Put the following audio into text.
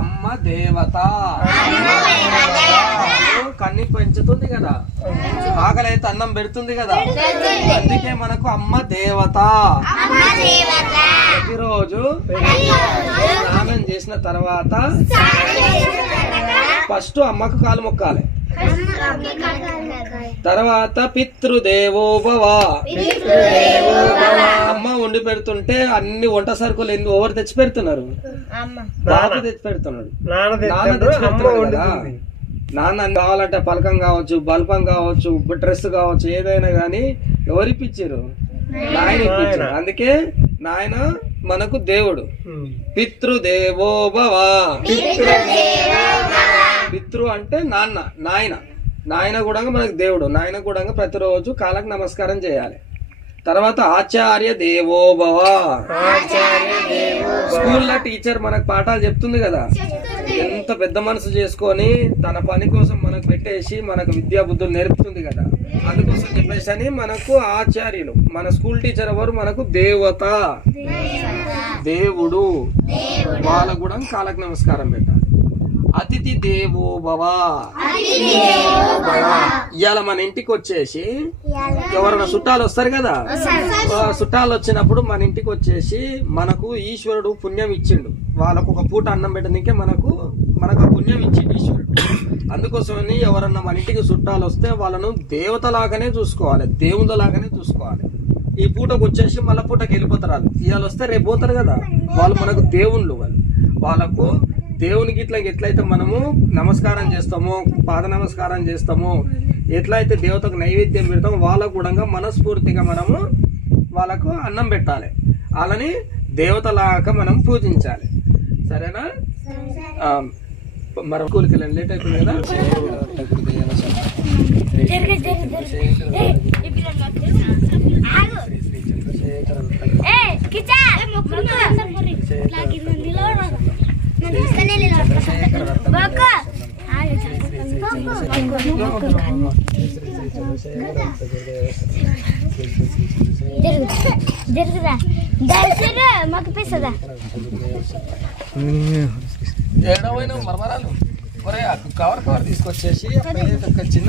అమ్మ దేవత. కన్ని పెంచుతుంది కదా. ఆకలి అయితే అన్నం పెడుతుంది కదా. అందుకే మనకు అమ్మ దేవత. ప్రతిరోజు స్నానం చేసిన తర్వాత ఫస్ట్ అమ్మకు కాలు మొక్కాలి. తర్వాత పితృదేవో భవ. అమ్మ వండి పెడుతుంటే అన్ని వంట సరుకులు ఎందుకు ఎవరు తెచ్చి పెడుతున్నారు? బాబు తెచ్చి పెడుతున్నాడు నాన్న నాన్న తెచ్చి పెడుతున్నాడు నాన్న కావాలంటే పలకం కావచ్చు బల్పం కావచ్చు డ్రెస్ కావచ్చు ఏదైనా గానీ ఎవరు ఇప్పించారు? నాయన. ఇప్పించారు. అందుకే నాయన మనకు దేవుడు. ఉమ్. పితృదేవో భవ. పితృ అంటే నాన్న నాయన. నాయన కూడా మనకు దేవుడు. నాయన కూడా ప్రతిరోజు కాలకు నమస్కారం చేయాలి. తర్వాత ఆచార్య దేవో భవ. స్కూల్లో టీచర్ మనకు పాఠాలు చెప్తుంది కదా. ఎంత పెద్ద మనసు చేసుకొని తన పని కోసం మనకు పెట్టేసి మనకు విద్యా బుద్ధులు నేర్పుతుంది కదా. అందుకోసం చెప్పేసి అని మనకు ఆచార్యులు. మన స్కూల్ టీచర్ ఎవరు? మనకు దేవత. దేవుడు. వాళ్ళకు కూడా కాలకు నమస్కారం పెట్టాలి. అతిథి దేవో భవ. ఇవాళ మన ఇంటికి వచ్చేసి ఎవరైనా చుట్టాలు వస్తారు కదా? చుట్టాలు వచ్చినప్పుడు మన ఇంటికి వచ్చేసి మనకు ఈశ్వరుడు పుణ్యం ఇచ్చిండు. వాళ్ళకు ఒక పూట అన్నం పెట్టడానికే మనకు మనకు పుణ్యం ఇచ్చిండు ఈశ్వరుడు. అందుకోసమని ఎవరన్నా మన ఇంటికి చుట్టాలు వస్తే వాళ్ళను దేవతలాగానే చూసుకోవాలి దేవుళ్ళలాగానే చూసుకోవాలి. ఈ పూటకు వచ్చేసి మళ్ళా పూటకి వెళ్ళిపోతారు వాళ్ళు. ఇవాళ వస్తే రేపు పోతారు కదా? వాళ్ళు మనకు దేవుళ్ళు వాళ్ళు. వాళ్ళకు దేవునికి ఇట్లా ఎట్లయితే మనము నమస్కారం చేస్తామో పాద నమస్కారం చేస్తామో ఎట్లయితే దేవతకు నైవేద్యం పెడతామో వాళ్ళకు కూడా మనస్ఫూర్తిగా మనము వాళ్ళకు అన్నం పెట్టాలి. వాళ్ళని దేవతలాగా మనం పూజించాలి. సరేనా? ఆ, మరి స్కూల్కి వెళ్ళండి. లేట్ అయిపోయింది కదా? జరుగుదా దర్శన మాకు పిస్తుందా ఏడవైనా మరమరాలు. ఒరే కవర్ కవర్ తీసుకొచ్చేసి చిన్న